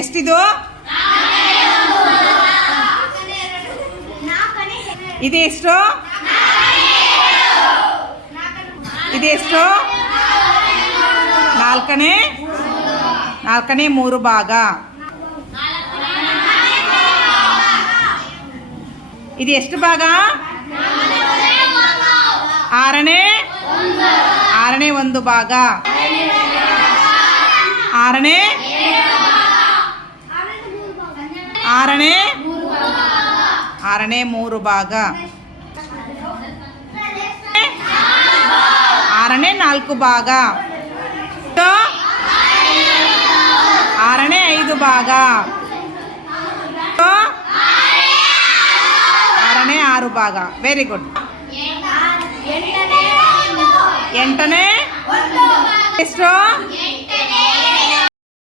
ಎಷ್ಟಿದು? ಇದು ಎಷ್ಟು? ಇದು ಎಷ್ಟು? ನಾಲ್ಕನೇ 3 ಭಾಗ. ಇದು ಎಷ್ಟು ಭಾಗ? ಆರನೇ 1 ಭಾಗ. ಆರನೇ 3 ಭಾಗ. ಆರನೇ 4 ಭಾಗ. ಆರನೇ 5 ಭಾಗ. ಆರನೇ 6 ಭಾಗ. Very good. ಎಂಟನೇ ಎಷ್ಟು?